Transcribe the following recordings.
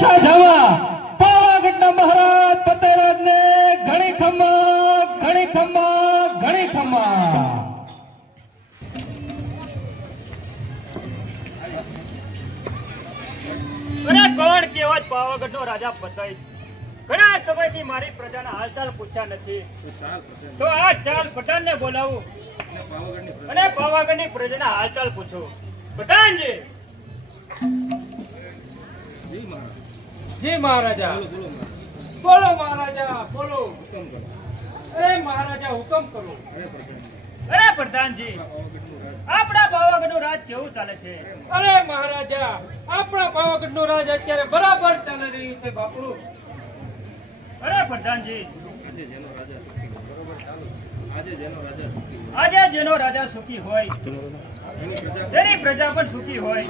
પરીક્ષા જવા પાવાગઢના મહારાજ પતેરાજને ઘણી ખમ્મા ઘણી ખમ્મા ઘણી ખમ્મા. કોણ કેવા પાવાગઢનો રાજા પતાઈ ઘણા સમયથી મારી પ્રજાના હાલચાલ પૂછ્યા નથી, તો આ ચાલ પઠાણને બોલાવું અને પાવાગઢની પ્રજાના હાલચાલ પૂછું. પઠાણજી. જી મહારાજા. બોલો મહારાજા બોલો. અરે મહારાજા હુકમ કરો. અરે પ્રધાનજી, આપણા પાવાગઢનું રાજ કેવું ચાલે છે? અરે મહારાજા, આપણા પાવાગઢનું રાજ અત્યારે બરાબર ચાલી રહ્યું છે બાપુ. અરે પ્રધાનજી, આજે જેનો રાજા સુખી હોય તેની પ્રજા પણ સુખી હોય.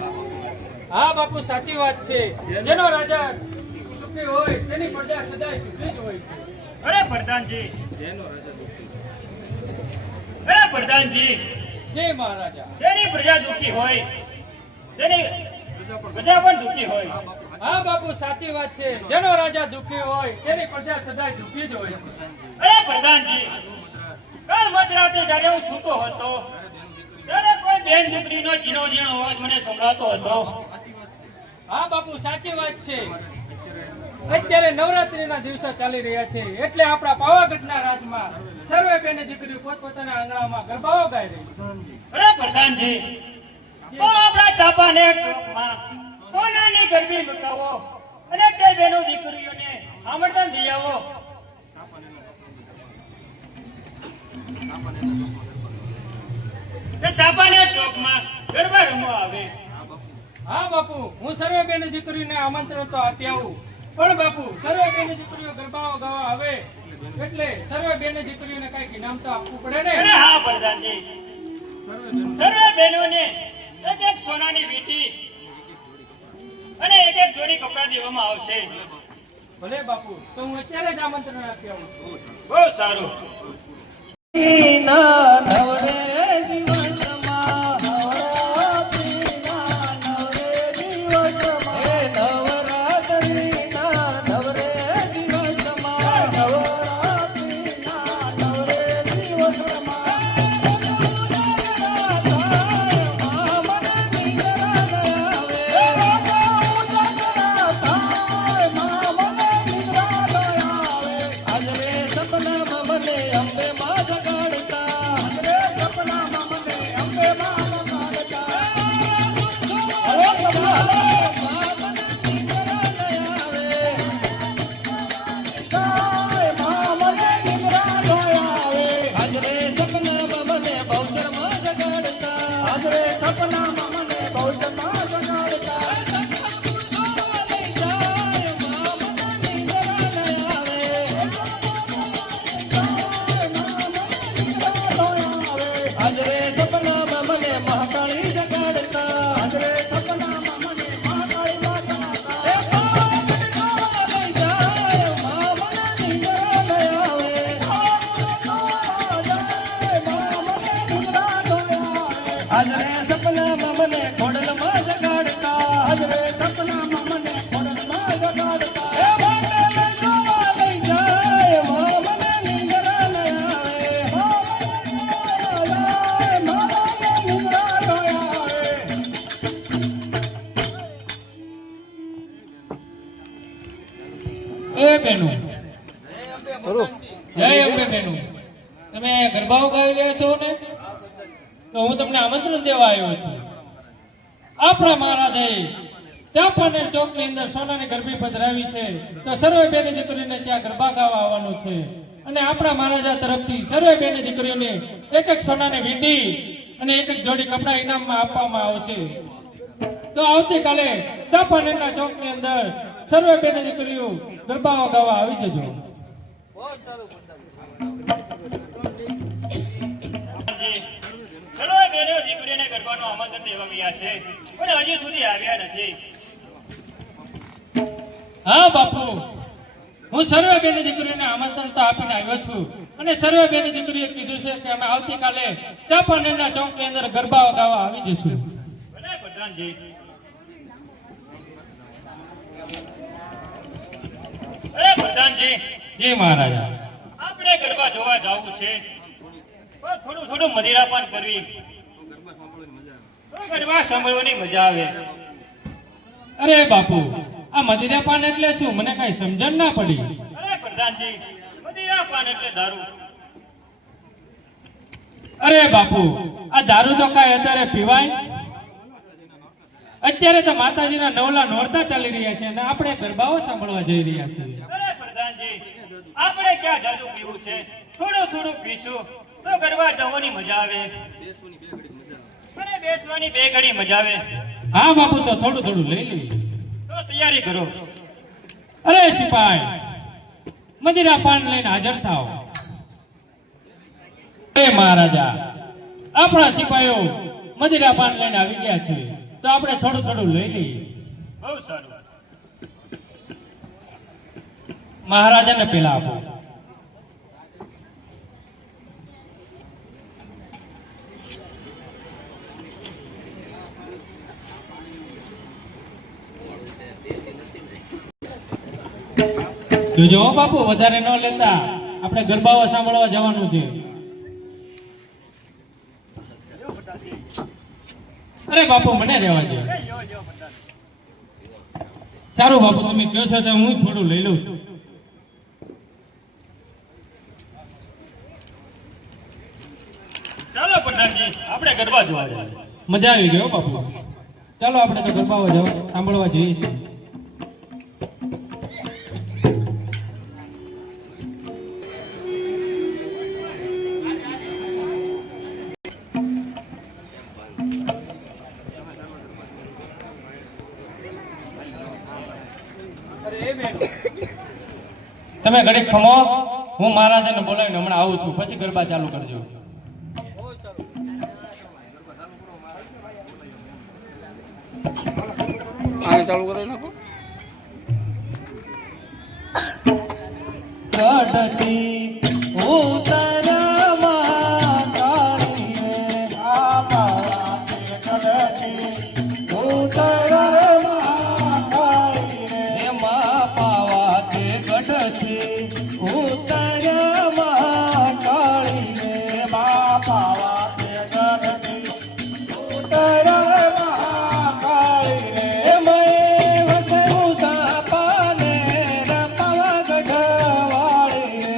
હા બાપુ, સાચી વાત છે. જેનો રાજા સુખી હોય તેની પ્રજા સદાય સુખી જ હોય છે. અરે પ્રધાનજી, અરે પ્રધાનજી, જય મહારાજા. તેની પ્રજા દુખી હોય તેની પ્રજા પણ દુખી હોય. હા બાપુ, સાચી વાત છે. જેનો રાજા દુખી હોય તેની પ્રજા સદાય દુખી જ હોય છે. અરે પ્રધાનજી, કાલ મધરાતે જ્યારે હું સૂતો હતો ત્યારે કોઈ બેન દીકરીનો ઝીણો ઝીણો અવાજ મને સંભળાતો હતો. હા બાપુ, સાચી વાત છે. અત્યારે નવરાત્રીના દિવસો ચાલી રહ્યા છે એટલે આપણા પાવાગઢના રાજમાં સર્વે બેને દીકરીઓ પોતપોતાના આંગણામાં ગરબાઓ ગાઈ રહી છે. અરે પ્રધાનજી, તો આપણા ચાપાને સોનાની ગરબી મુકાવો અને તે બેનો દીકરીઓને આમંત્રણ દઈ આવો. ચાપાને ચોકમાં ગરબા રમવા આવે. હા બાપુ, હું સર્વે બેને દીકરીઓને આમંત્રણ તો આપી આવું, પણ બાપુ સર્વે બેને દીકરીઓ ગરબાઓ ગાવા આવે એટલે સર્વે બેને દીકરીઓને કઈક ઇનામ તો આપવું પડે ને. અરે હા પ્રધાનજી, સર્વે બહેનોને એક એક સોનાની વીંટી અને એક એક જોડી કપડા દેવામાં આવશે. ભલે બાપુ, તો હું અત્યારે જ આમંત્રણ આપી આવું. બહુ સારું. એ બેનું, જય અંબે બેનું, તમે ગરબાઓ ગાઈ રહ્યા છો ને, તો હું તમને આમંત્રણ દેવા આવ્યો છું. આપણા મહારાજાએ ચાંપાનેર ચોકની અંદર સોનાની ગરબી પધરાવી છે, તો સર્વે બેની દીકરીઓને ત્યાં ગરબા ગાવા આવવાનું છે અને આપણા મહારાજા તરફથી સર્વે બેની દીકરીઓને એક એક સોનાની વીંટી અને એક એક જોડી કપડા ઇનામમાં આપવામાં આવશે. તો આવતીકાલે ચાંપાનેરના ચોકની અંદર સર્વે બેની દીકરીઓ ગરબાઓ ગાવા આવી જજો. સર્વે બહેનો દીકરીઓને ગરબાનું આમંત્રણ દેવા ગયા છે પણ હજી સુધી આવ્યા નથી. હા બાપુ, હું સર્વે બેની દીકરીઓને આમંત્રણ તો આપીને આવ્યો છું અને સર્વે બેની દીકરીએ કીધું છે કે અમે આવતીકાલે ચાંપાનેરના ચોકની અંદર ગરબાઓ ગાવા આવી જશું. ભલે પ્રધાનજી. પ્રધાનજી, જી મહારાજા. આપણે ગરબા જોવા જવું છે, પણ થોડું થોડું મદિરાપાન કરવી તો ગરબા સાંભળવાની મજા આવે. અરે બાપુ, આ મદિરાપાન એટલે શું? મને કઈ સમજણ ના પડી. અરે પ્રધાનજી, મદિરાપાન એટલે દારૂ. અરે બાપુ, આ દારૂ તો કઈ અત્યારે પીવાય? અત્યારે તો માતાજીના નવલા નોરતા ચાલી રહ્યા છે અને આપણે ગરબાઓ સાંભળવા જઈ રહ્યા છીએ. અરે પ્રધાનજી, આપણે ક્યાં જાદુ પીવું છે? થોડું થોડું પીશું તો ગરબા જવાની મજા આવે અને બેસવાની બે ઘડી મજા આવે. હા બાપુ, તો થોડું થોડું લઈ લઈએ. તો તૈયારી કરો. અરે સિપાઈ, મદિરાપાન લઈને હાજર થાઓ. એ મહારાજા, આપણા સિપાહીઓ મદિરાપાન લઈને આવી ગયા છે, તો આપણે થોડું થોડું લઈ લઈએ. બહુ સારું. મહારાજાને પેલા આપો. જોજો હો બાપુ, વધારે ન લેતા, આપણે ગરબાઓ સાંભળવા જવાનું છે. અરે બાપુ, મને રહેવા દો. સારું બાપુ, તમે કહો છો તો હું થોડું લઈ લઉં છું. ચાલો પ્રધાનજી, આપણે ગરબા જોવા જઈએ. મજા આવી ગઈ હો બાપુ. ચાલો આપણે તો ગરબાઓ સાંભળવા જઈએ છીએ. તમે ઘડીક ખમો, હું મહારાજાને બોલાવીને હમણાં આવું છું, પછી ગરબા ચાલુ કરજો. ચાલુ કરો નાખો. ગઢતી ઉતરમાં કાળીને આપાવાને ગઢતી ઉતરમાં કાળીને એમાં પાવાને ગઢતી ઉતરમાં કાળીને એમાં પાવાને ગઢતી ઉતરમાં કાળીને એમાં વસવું સાપાને રમાવા ગઢવાળીને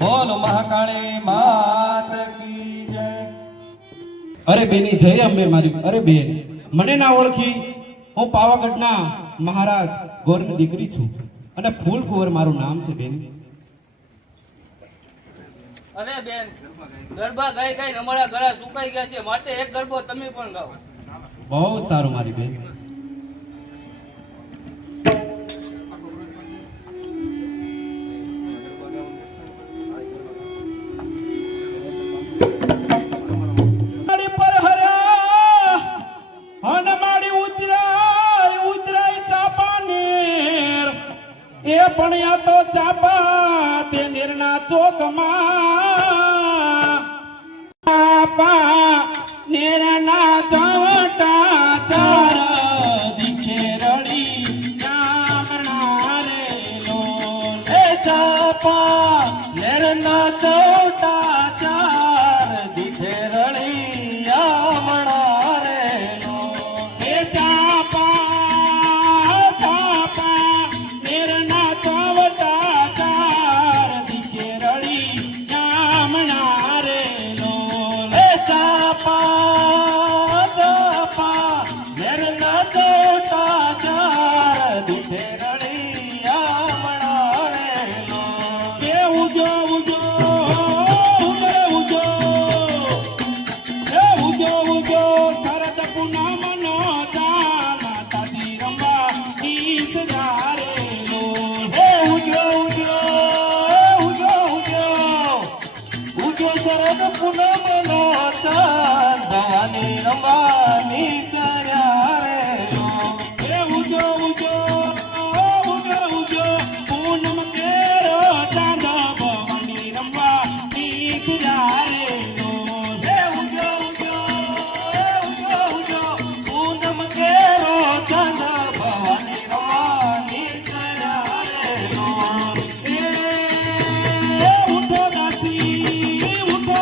બોલ મહાકાળી માત કી જય. અરે બેની જય અંબે મારી. અરે બેન, મને ના ઓળખી? હું પાવાગઢના મહારાજ ગોરની દીકરી છું અને ફૂલ કુંવર મારું નામ છે બેન. અરે બેન, ગરબા ગાઈ ગાઈને અમારા ગળા સુકાઈ ગયા છે, માટે એક ગરબો તમે પણ ગાઓ. બહુ સારું મારી બેન. મારી પર હર્યા અને મારી ઉતરાય ચાપાનેર. એ ભણ્યા તો ચાપા તે નીરના ચોકમાં. ચાપા નીરના ચાવટા ચાર દીખે રડી નામણા રે લોલ. એ ચાપા નીરના ચોટા ચાર દીખે રડી આમણા રે લોલ. એ ચાપા નીરના ચાવટા ચાર દીખે રડી નામણા રે લોલ. એ ચાપા નીરના ચોટા ચાર દીખે રડી આમણા રે લોલ. એ ઉજો ઉજો શરદ પૂનમનો ચાના તાજી રંબા ગીત જારે લોલ. હે ઉજો શરદ પૂનમનો ચાન ભવાની રંબાની કર્યા રે લોલ. હે ઉજો પૂનમ કેરો ચાંદ ભવાની રંબાની કર્યા રે લોલ. હે ઉજો પૂનમ કેરો ચાંદ ભવાની રંબાની કર્યા રે લોલ. એ ઉઠો દાસી એ ઉઠો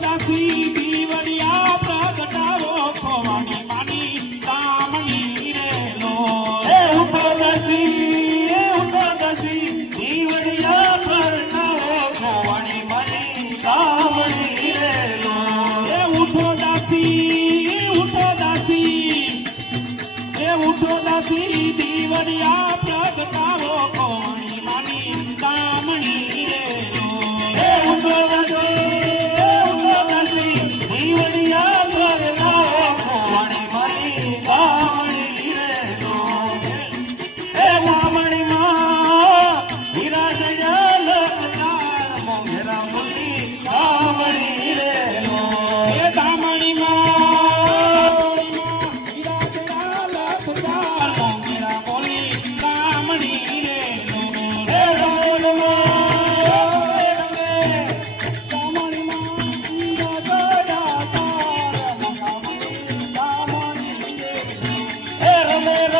દાસી દીવડિયા પ્રગટાવો ખોવાની માની કામણી રે લોલ. એ ઉઠો દાસી દીવડિયા પ્રગટાવો ખોવાની માની કામણી રે લોલ. એ ઉઠો દાસી દીવડિયા પ્રગટાવો ખોવાની માની કામણી રે લોલ. એ ઉઠો દાસી દીવડિયા પ્રગટાવો ખોવાની માની કામણી રે લોલ. એ કામણી માં હીરા સજા લખનાર મોંઘેરા મુની કામણી રે લોલ. એ કામણી માં હીરા સજા લખનાર મોંઘેરા મુની કામણી રે લોલ. એ કામણી માં હીરા સજા કામણી રે લોલ. એ રમે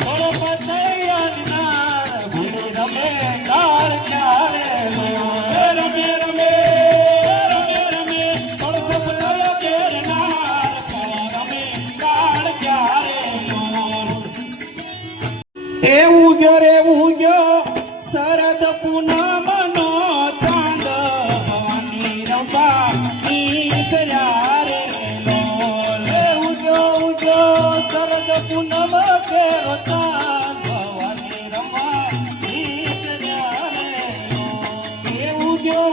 થોડો પતૈયા નાર ભૂલી રમે કાળ ક્યારે લોલ. એ રમે થોડો પતૈયા કેર નાર ભૂલી રમે કાળ ક્યારે લોલ. એ ઉગ્યો શરદ પૂનમનો ચાંદ ભવાની રંબા ઈસર્યા રે લોલ. એ ઉગ્યો શરદ પૂનમ કેરો ચાંદ ભવાની રંબા ઈસર્યા રે લોલ. એ ઉગ્યો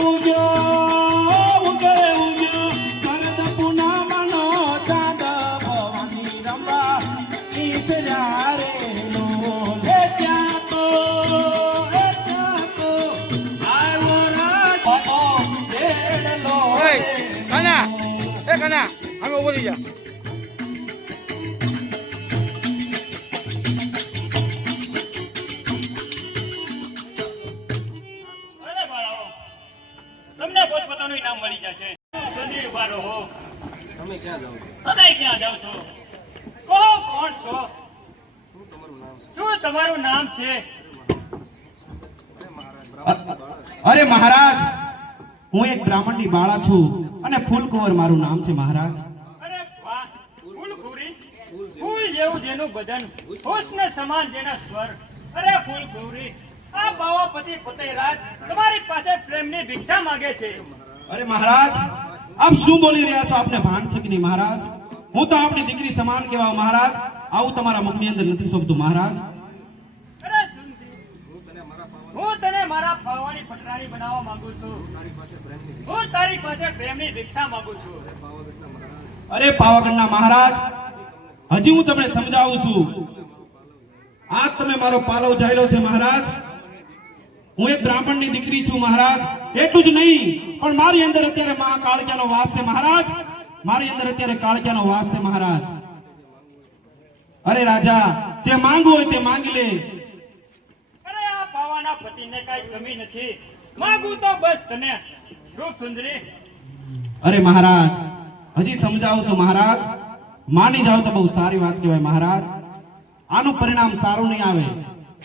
શરદ પૂનમનો ચાંદ ભવાની રંબા ઈસર્યા રે લોલ. એ ત્યાં તો આવ્યો રાજનો તેડલો રે. કના અમે બોલી જા. અરે બાળાઓ, તમને પોતપોતાનું ઇનામ મળી જશે. સુંદરી ઉભા રહો. તમે ક્યાં જાઓ છો? કહો કોણ છો? શું તમારું નામ છે? અરે મહારાજ, હું એક બ્રાહ્મણની બાળા છું અને ફૂલ કુંવર મારું નામ છે મહારાજ. અરે વાહ, ફૂલ જેવું જેનું બદન, હુસ્ન સમાન જેના સ્વર, અરે ફૂલ ગૌરી, આ બાવા પતિ ફતેહરાજ તમારી પાસે પ્રેમની ભિક્ષા માંગે છે. અરે મહારાજ, આપ શું બોલી રહ્યા છો? આપને ભાન છે કે નહીં મહારાજ? હું તો આપની દીકરી સમાન કહેવા મહારાજ. આવું તમારા મુખની અંદર નથી શોભતું મહારાજ. અરે સુનજી, હું તને મારા પાવાની પટરાણી બનાવવા માંગુ છું. હું તારી પાસે પ્રેમની ભિક્ષા માંગુ છું. અરે પાવાગઢના મહારાજ, હજી હું તમને સમજાવું છું. આજ તમે મારો પાલવ ચાલ્યો છે મહારાજ. હું એક બ્રાહ્મણની દીકરી છું મહારાજ. એટલું જ નહીં, પણ મારી અંદર અત્યારે મહાકાળક્યાનો વાસ છે મહારાજ. મારી અંદર અત્યારે કાળક્યાનો વાસ છે મહારાજ. અરે રાજા, જે માંગવું હોય તે માંગી લે. અરે આ પાવાના પતિને કાંઈ કમી નથી. માંગુ તો બસ તને, રૂપ સુંદરી. અરે મહારાજ, હજી સમજાવું છું મહારાજ. માની જાવ તો બહુ સારી વાત કહેવાય મહારાજ. આનું પરિણામ સારું નહીં આવે.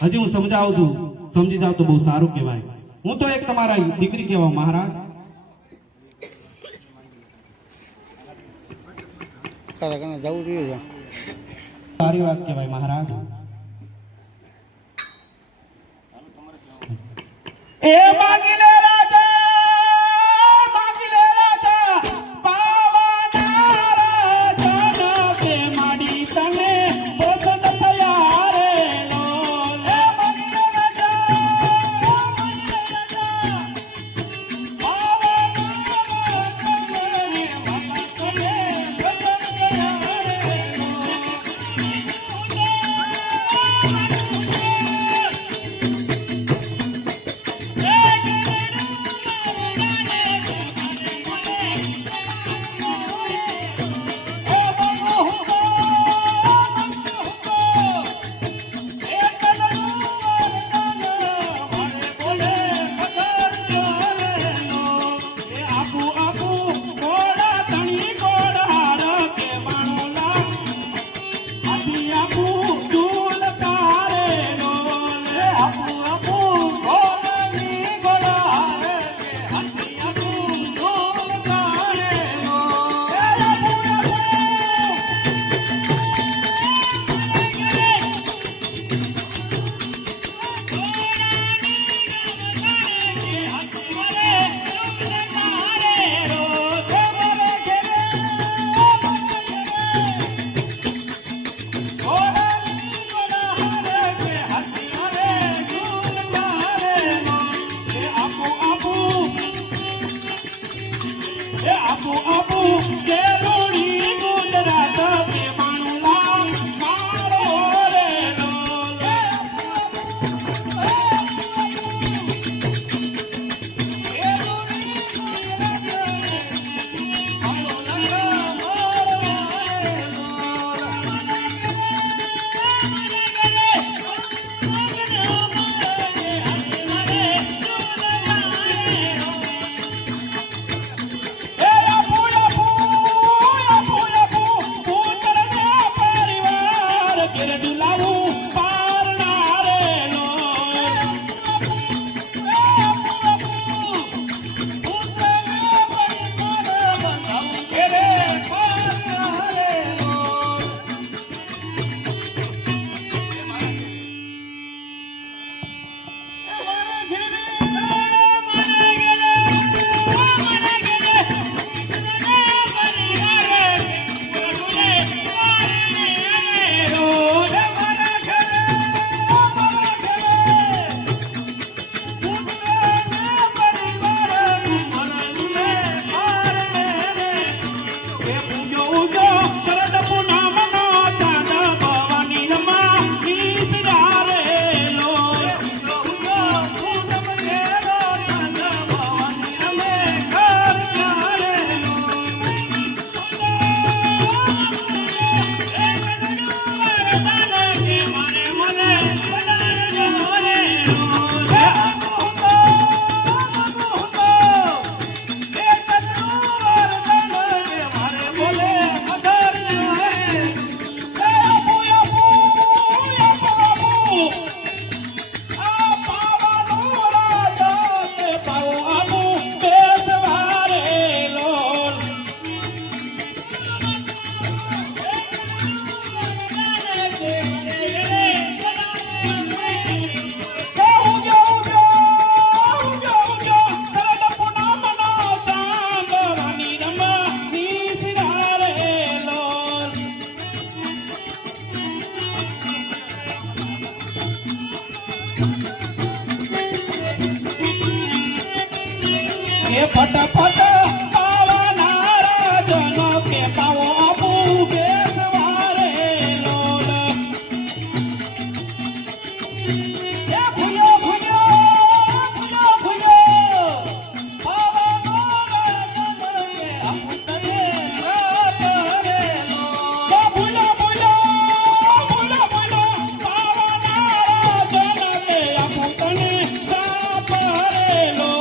હજી હું સમજાવું છું, સમજી જાવ તો બહુ સારું કહેવાય. હું તો એક તમારા દીકરી કહેવા મહારાજ. સારી વાત કહેવાય મહારાજ. એ માગી લે રાજા, માગી લે રાજા, પાવાના રાજાના તે માડી તને પસંદ થયા રે લોલ. એ માગી લે રાજા, માગી લે રાજા, પાવાના રાજાને માતા તને પસંદ થયા રે લોલ. એ ફટાફટ પાવાના રાજનો કે પાવો આપું બેસવારે લોલ. એ ભૂલ્યો ભૂલ્યો ભૂલ્યો ભૂલ્યો પાવાનો રાજનો કે આપું તને રાતરે લોલ. એ ભૂલ્યો ભૂલ્યો ભૂલ્યો ભૂલ્યો પાવાના રાજનો કે આપું તને રાતરે લોલ.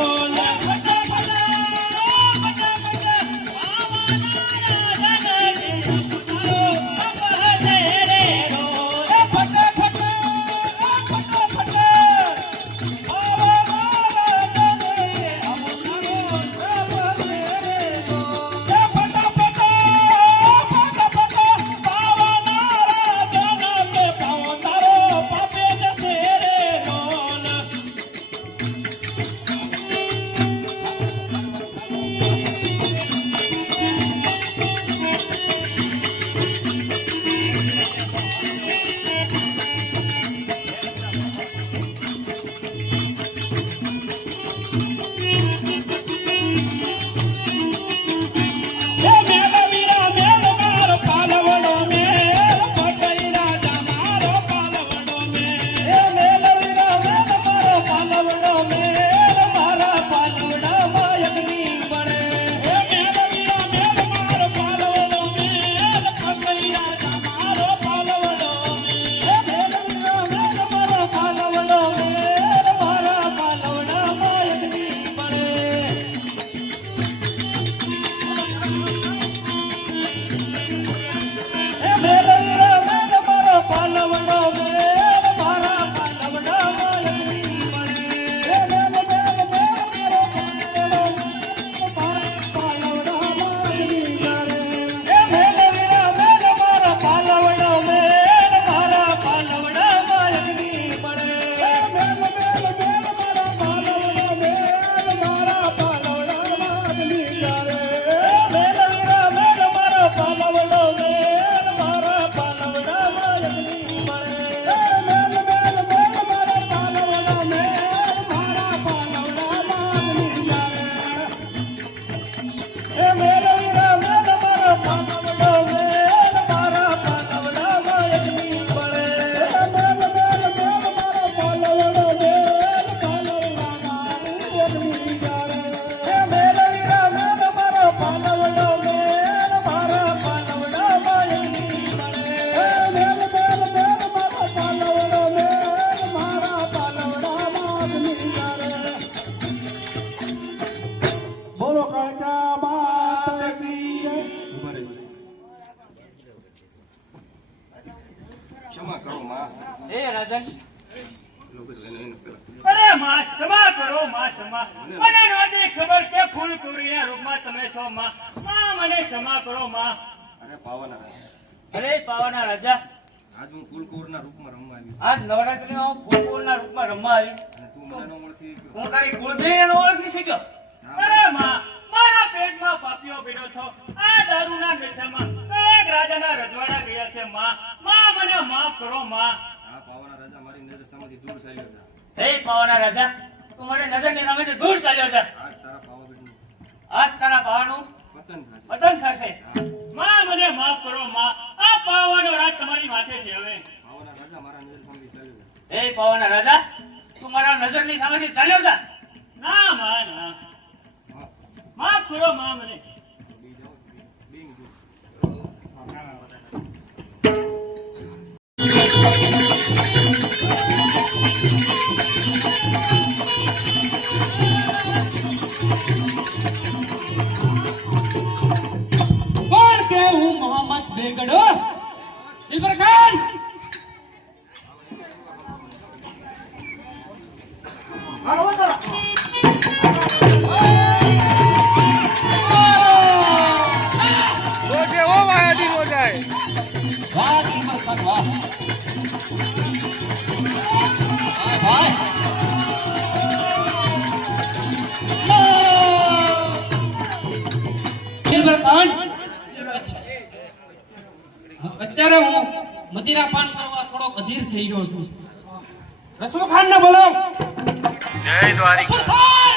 બોલો કાળકા માત કી જય. ક્ષમા કરો માં. એ રાજન અરે માં ક્ષમા કરો માં ક્ષમા. મને નહોતી ખબર કે ફૂલ કુરિયા રૂપમાં તમે છો માં. માં મને ક્ષમા કરો માં. અરે પાવાના રાજા, અરે પાવાના રાજા, આજ હું ફૂલકોરના રૂપમાં રમવા આવ્યો આજ નવરાત્રીમાં હું ફૂલકોરના રૂપમાં રમવા આવી. અને તું મને ન ઓળખી ગયો. હું તારી કુળદેવીને ઓળખી શક્યો. અરે માં મારા પેટમાં પાપીઓ પીડો છો. આ દારૂના નશામાં એક રાજાના રજવાડા ગયા છે માં. માં મને માફ કરો માં. આ પાવાના રાજા મારી નજર સામેથી દૂર ચાલ્યો છે. હે પાવાના રાજા, તું મને નજરની સામેથી દૂર ચાલ્યો છે. આજ તારા પાવાગઢનું આજ તારા ભાવાનું પતન થશે. પતન થશે. માં મને માફ કરો માં. આ પાવાનો રાજ તમારી માથે છે હવે. પાવાના રાજા મારા નજર સામેથી ચાલ્યો છે. હે પાવાના રાજા, તું મારા નજરની સામેથી ચાલ્યો છે. ના માં ના. માફ કરો માં મને. બી જાઓ, બીંગ દૂર. કોણ કે હું મોહમ્મદ બેગડો ઇબ્રાખાન. વાહ ઇબ્રાખાન વાહ. ભાઈ ઇબ્રાખાન, અત્યારે હું મદિરા પાન કરવા થોડો અધીર થઈ ગયો છું. રસૂલ ખાન ને બોલાવ. જય દ્વારિકા. રસૂલ ખાન!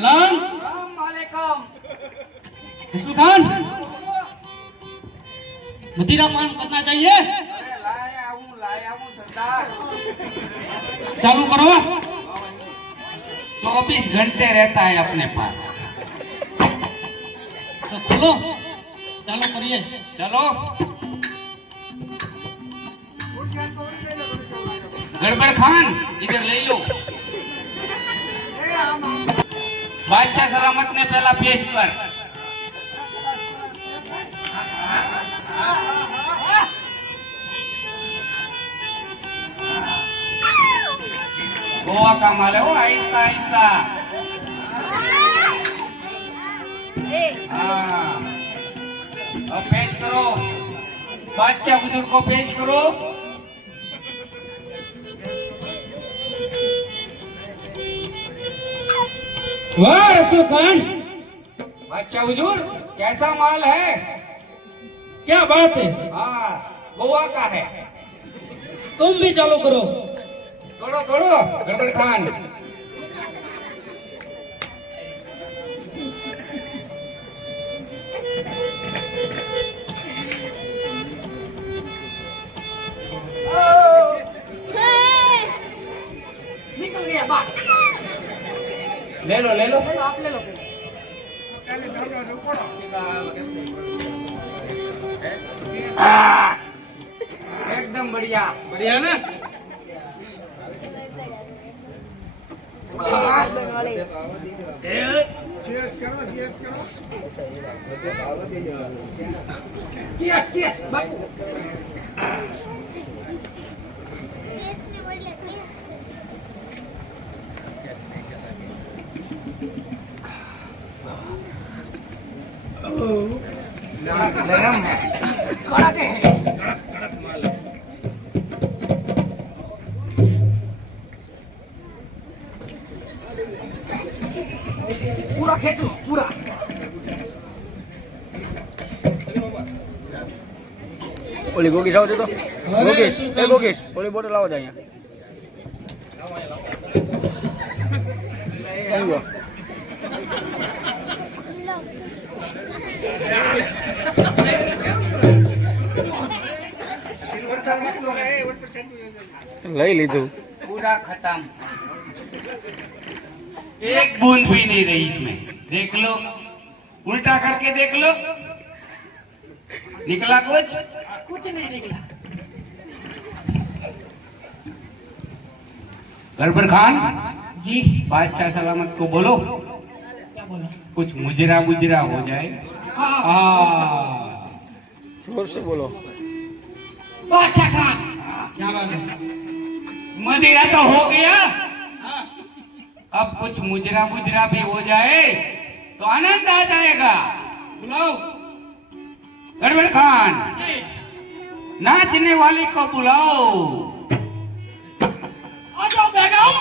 સલામ. रसूल खान मदिरा पान करना चाहिए. चालू करो. 24 घंटे रहता है अपने पास. तो चलो चालू करिए. चलो. गड़बड़ खान इधर ले लो. बादशाह सलामत ने पहला पेश कर. गोवा का माल है वो. आहिस्ता आहिस्ता. हाँ. अब पेश करो. बादशाह बुजुर्ग को पेश करो. वाह रसूल खान, बादशाह हुजूर कैसा माल है? क्या बात है. हाँ गोवा का है. तुम भी चालू करो. तोड़ो तोड़ो गड़बड़ खान. ले लो ले लो. एकदम बढ़िया. बढ़िया ना. ઓલી ગોગી સાવ દેતો. ગોગેશ એ ગોગેશ ઓલી બોટલ લાવો જ અહીંયા. આવ્યો. લઈ લીધું. पूरा खत्म. एक बूंद भी नहीं रही इसमें. देख लो. उल्टा करके देख लो. निकला कुछ? कुछ नहीं निकला. गड़बड़ खान जी बादशाह सलामत को बोलो क्या बोला. कुछ मुजरा मुजरा हो जाए. हाँ. જોર से બોલો. बादशाह खान क्या बात है. मदिरा तो हो गया. हाँ. अब कुछ मुजरा मुजरा भी हो जाए तो आनंद आ जाएगा. बुलाओ. गड़बड़ खान नाचने वाली को बुलाओ. आ जाओ बेगम.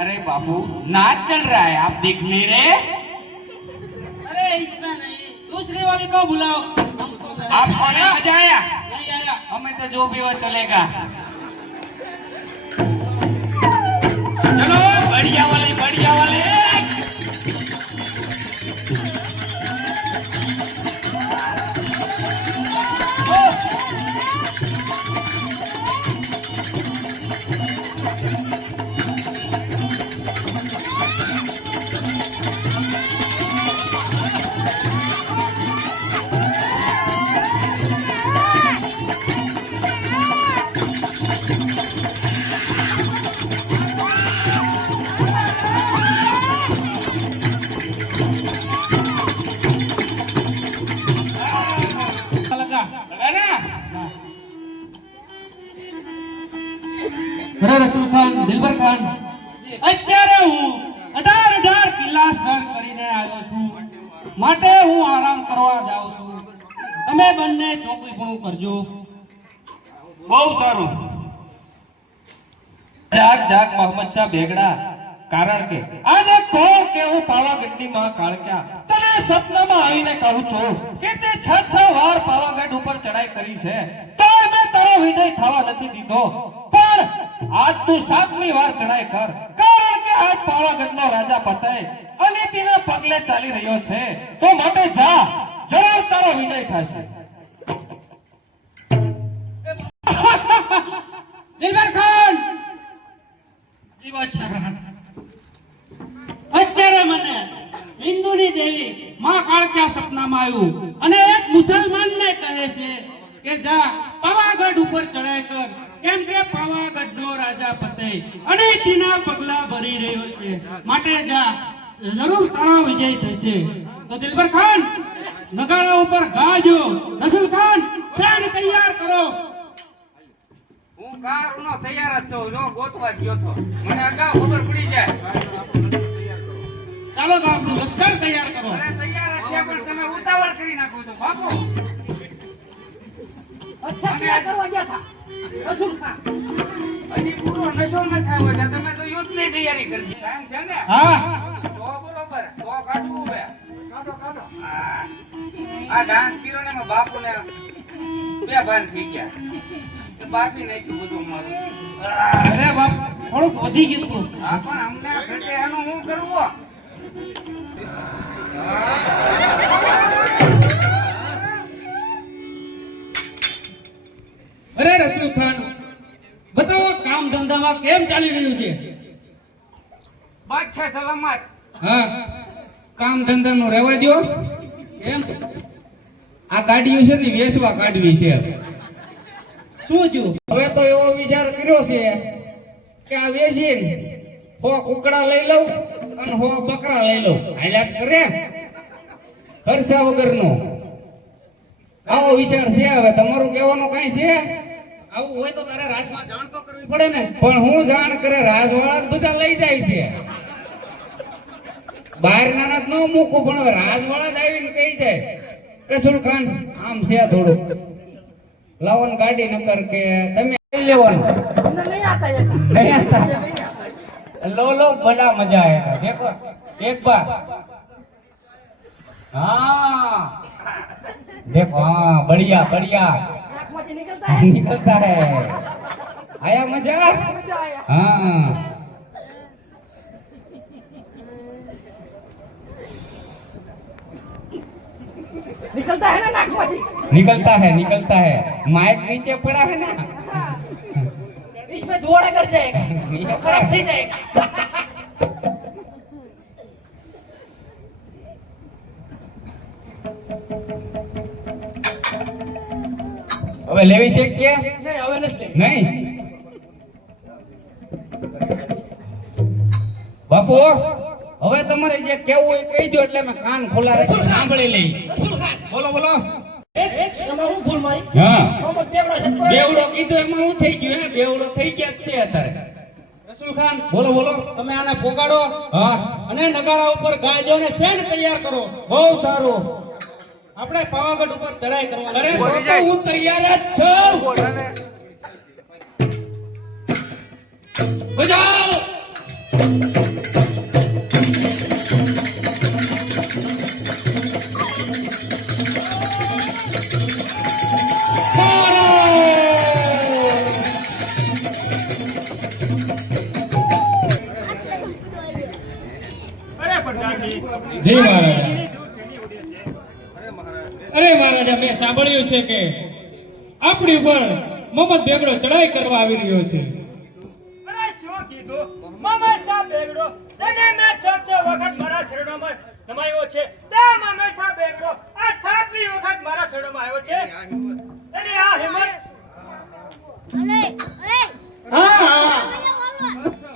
अरे बाबू नाच चल रहा है. आप देख मेरे. अरे इसमें नहीं, दूसरी वाली को बुलाओ. आपको नहीं मजा आया? नहीं आया. हमें तो जो भी हो चलेगा. चलो बढ़िया वाले बढ़िया वाले. દિલબર ખાન, અત્યારે હું 18,000 કિલ્લા સર કરીને આવ્યો છું, માટે હું આરામ કરવા જાઉં છું. તમે બંને ચોકીપણું કરજો. બહુ સારું. જાગ જાગ મોહમ્મદ શાહ બેગડા, કારણ કે આજે કોર કેવું પાવાગઢની માં કાળક્યા તને સપનામાં આવીને કહું છું કે તે 6 વાર પાવાગઢ ઉપર ચડાઈ કરી છે, તો મેં તારો વિજય થવા નથી દીધો. પણ આજ તું 7મી વાર ચડાઈ કર, કારણ કે આજ પાવાગઢનો રાજા પતય અનિતિના પગલે ચાલી રહ્યો છે. તો માટે જા, જરૂર તારો વિજય થશે. દિલબર ખાન, અત્યારે મને હિન્દુની દેવી માં કાળક્યા સપનામાં આવ્યું અને એક મુસલમાનને કહે છે કે જા પાવાગઢ ઉપર ચડાઈ કર, કેમ કે પાવાગઢનો રાજા પતય અનિતિના પગલા ભરી રહ્યો છે, માટે જા, જરૂર તારો વિજય થશે. તો દિલબર ખાન, નગાડા ઉપર ગાજો. રસૂલ ખાન, સેન તૈયાર કરો. હું કારનો તૈયાર જ છું, જો ગોતવા ગયો તો મને અગાઉ ખબર પડી જાય. ચાલો તો આપણું લશ્કર તૈયાર કરો. અરે તૈયાર જ છે, પણ તમે ઉતાવળ કરી નાખો છો બાપુ. અચ્છા ક્યાં કરવા ગયા હતા રસૂલ ખાન? હજી પૂરો નશો ન થયો એટલે તમે તો યુદ્ધની તૈયારી કરી. ટાઈમ છે ને? હા, તો બરોબર, તો કાઢવું બે. કાઢો કાઢો. આ ડાન્સ કર્યો ને એમાં બાપુને બે ભાન થઈ ગયા. બાફી નાખ્યું બધું મારું. અરે બાપ, થોડુંક વધી ગયું તું. હા, પણ અમને ઘટે એનું હું કરવું? અરે રસૂલ ખાન, બતાવો કામ ધંધામાં કેમ ચાલી રહ્યું છે? બાદશાહ સલામત. હા, કામ ધંધાનું રહેવા દ્યો. કેમ? આ ગાડીઓ છે ને વેચવા કાઢવી છે. શું થયું? હવે તો એવો વિચાર કર્યો છે કે આ વેચીને 100 કુકડા લઈ લઉં અને 100 બકરા લઈ લઉં. હાલ્યા કરે ખર્ચા વગરનો. આવો વિચાર છે. હવે તમારું કહેવાનું કઈ છે? આવું હોય તો તારે રાજમાં જાણ તો કરવી પડે ને. પણ હું જાણ કરે, રાજવાળા જ બધા લઈ જાય છે. બહાર નાના જ ન મૂકું, પણ હવે રાજવાળા જ આવીને કહી જાય રસૂલ ખાન આમ છે થોડું લાવન ગાડી નકર કે તમે લઈ લેવાનું. તમને નહીં આતા ऐसा नहीं आता. लो लो, बड़ा मजा आएगा. देखो एक बार. हाँ देखो, हाँ बढ़िया बढ़िया नाकમાંથી निकलता है निकलता है. आया मजा? मजा आया हाँ. निकलता है ना नाकમાંથી निकलता है. माइक नीचे पड़ा है ना. इसमें धुआं कर जाएगा तो खराब થઈ जाएगा હવે લેવી છે કે નહીં હવે નથી નહીં? બાપુ, હવે તમારે જે કેવું હોય કહી દો, એટલે મેં કાન ખોલા રાખી સાંભળી લઈ. રસૂલ ખાન બોલો બોલો. એમાં હું ભૂલ મારી હા, મોહમ્મદ બેવડા છે બેવડો કીધું એમાં હું થઈ ગયું હે? બેવડો થઈ ગયા જ છે અત્યારે. રસૂલ ખાન, બોલો બોલો. તમે આને પોગાડો હા, અને નગાડા ઉપર ગાજો ને સેન તૈયાર કરો. બહુ સારું. આપણે પાવાગઢ ઉપર ચડાઈ કરવા. અરે તો હું તૈયાર જ છું. બજાઓ. અરે પ્રધાનજી, જી મહારાજ. અરે મહારાજા, મેં સાંભળ્યું છે કે આપણી ઉપર મોહમ્મદ બેગડો ચડાઈ કરવા આવી રહ્યો છે. અરે શું કીધું? મોહમ્મદ શાહ બેગડો, જેને મેં 6 વખત મારા શરણોમાં નમાયો છે, તે મોહમ્મદ શાહ બેગડો આ 7મી વખત મારા શરણોમાં આવ્યો છે. એની આ હિંમત. હા હા,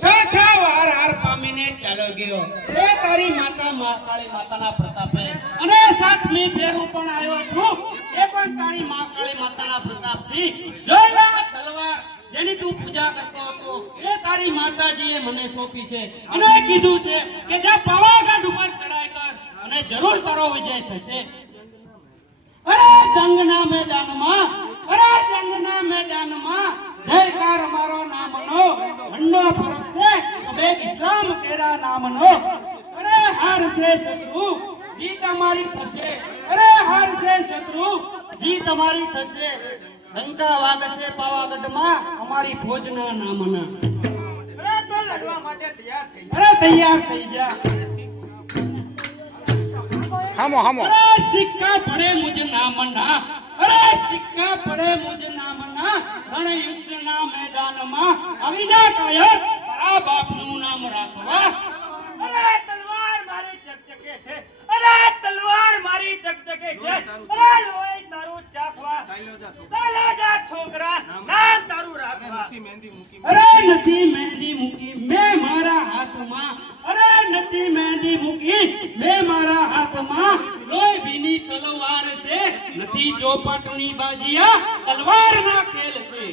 6 વાર હાર પામીને ચાલો ગયો. એ તારી માતા મહાકાળી માતાના પ્રતાપે અને 7મી ફેરું પણ આવ્યો છું. એ પણ તારી મહાકાળી માતાના પ્રતાપથી. જોયેલા તલવાર જેની તું પૂજા કરતો હતો, એ તારી માતાજીએ મને સોંપી છે અને કીધું છે કે જા પાવાગઢ ઉપર ચડાઈ કર અને જરૂર તારો વિજય થશે. અરે જંગના મેદાનમાં જયકાર મારો નામનો ઝંડો ફરકશે તો બેગ ઇસ્લામ કેરા નામનો. અરે હારશે શત્રુ જીત અમારી થશે. અરે હારશે શત્રુ જીત અમારી થશે. ડંકા વાગશે પાવાગઢમાં અમારી ફોજના નામના. અરે તો લડવા માટે તૈયાર થઈ જા. અરે તૈયાર થઈ જા. અરે સિક્કા પડે મુજ નામના. અરે સિક્કા પડે મુજ નામના. રણ યુદ્ધના મેદાનમાં આવી જા કાયર તારા બાપનું નામ રાખવા. અરે તલવાર મારી ચકચકે છે. અરે તલવાર મારી ચકચકે છે. અરે લોહી તારું ચાખવા. ચાલે જા છોકરા નામ તારું રાખવા. અરે નથી મહેંદી મૂકી મેં મારા હાથમાં. અરે નથી મહેંદી મૂકી મેં મારા હાથમાં. લોહી ભીની તલવાર છે નથી ચોપટની બાજીયા તલવારના ખેલ છે.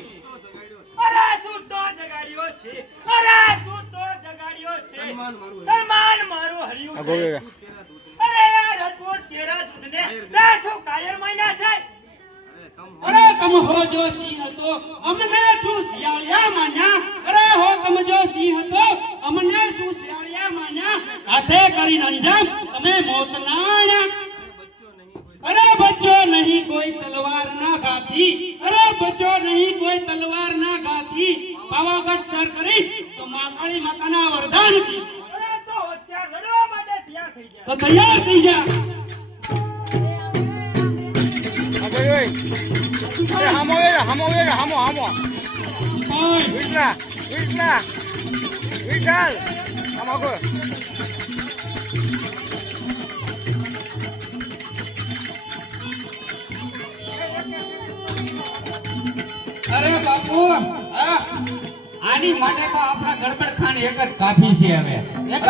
અરે શું તો જગાડ્યો છે. અરે શું તો જગાડ્યો છે. સન્માન મારું હર્યું છે. અરે આ રજપૂત કેરા દૂધને તાછું કાયર મહિના છે. અરે તમ હો જો સિંહ હતો અમને શું શિયાળિયા માન્યા. અરે હો તમ જો સિંહ હતો અમને શું શિયાળિયા માન્યા. હાથે કરીને અંજામ તમે મોતના આણ્યા. અરે બચ્ચો નહીં કોઈ તલવાર ના ગાતી. અરે બચ્ચો નહીં કોઈ તલવાર ના ગાતી. પાવાગઢ સર કરીશ તો માકાળી માતાના વરદાનથી. અરે તો હોશિયાર લડવા માટે તૈયાર થઈ જા. તો તૈયાર થઈ જા. અરે બાપુ આની માટે તો આપણા ગડબડ ખાન એક જ કાફી છે. હવે એક જ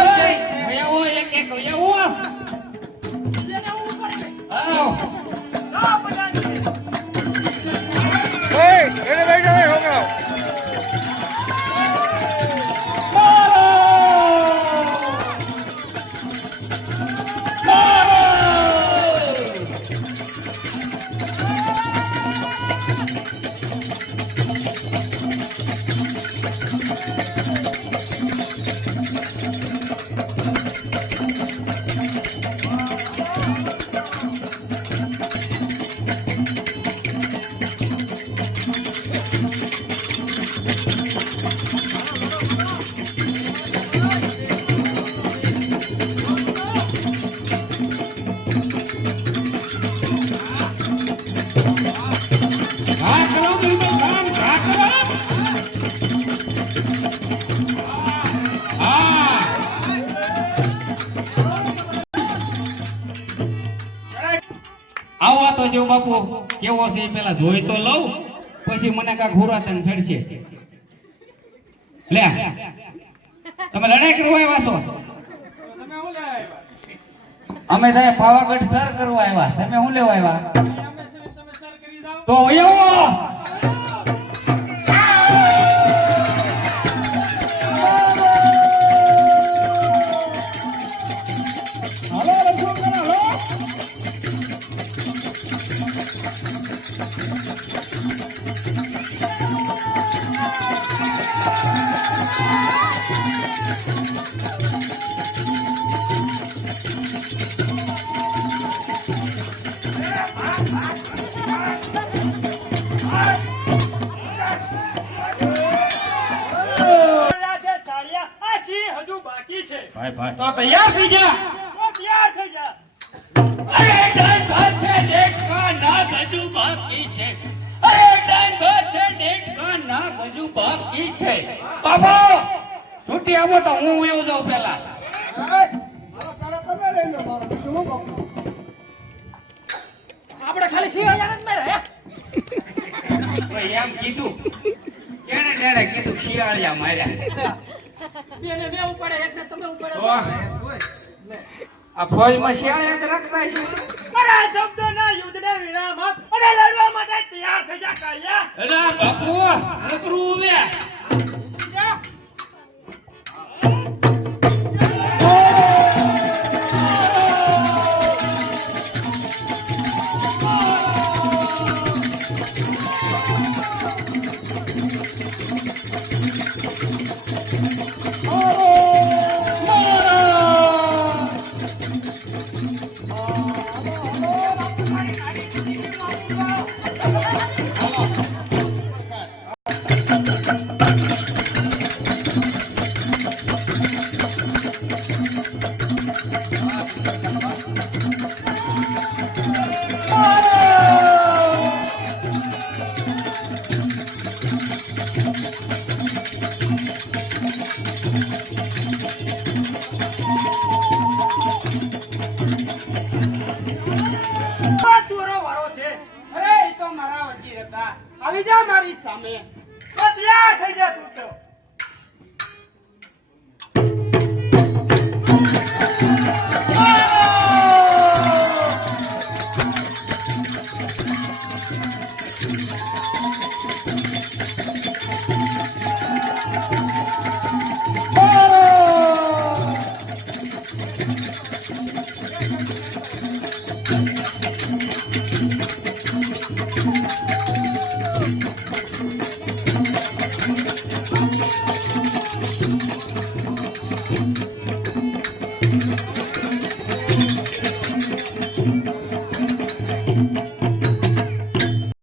વયાવો એક વયાવો. આવો આ બધાને આવો તો જો બાપુ કેવો છે એ પેલા જોઈ તો લઉં પછી મને કાંક હુરાતન ચડશે. લે તમે લડાઈ કરવા આવ્યા છો? અમે તો પાવાગઢ સર કરવા આવ્યા. તમે શું લેવા આવ્યા? તો એવો બોલ્યા છે સાળિયા. આ સિંહ હજુ બાકી છે. તો તૈયાર થઈ જા. તો તૈયાર થઈ જા. અરે ડાન ભાત છે દેખવા ના ગજુ બાકી છે. અરે ડાન ભાત છે દેખવા ના ગજુ બાકી છે. બાપુ છૂટી આવો તો હું વયો જાઉં પેલા. આપણે ખાલી શિવાળિયાને જ માર્યા, એમ કીધું કેને ટેણે કીધું શિયાળિયા માર્યા. હે? બેને બે ઉપાડે, એકને તમે ઉપાડો. તો આ ફોજમાં શિયાળિયા તો રાખતા છે. મારા શબ્દના યુદ્ધને વિરામ આપ અને લડવા માટે તૈયાર થઈ જા કાળિયા. અલા બાપુ નકરું ઉભે. જા. અરે એ તો મારા વજીર હતા. આવી જા મારી સામે. તો તૈયાર થઈ જા તું તો. આ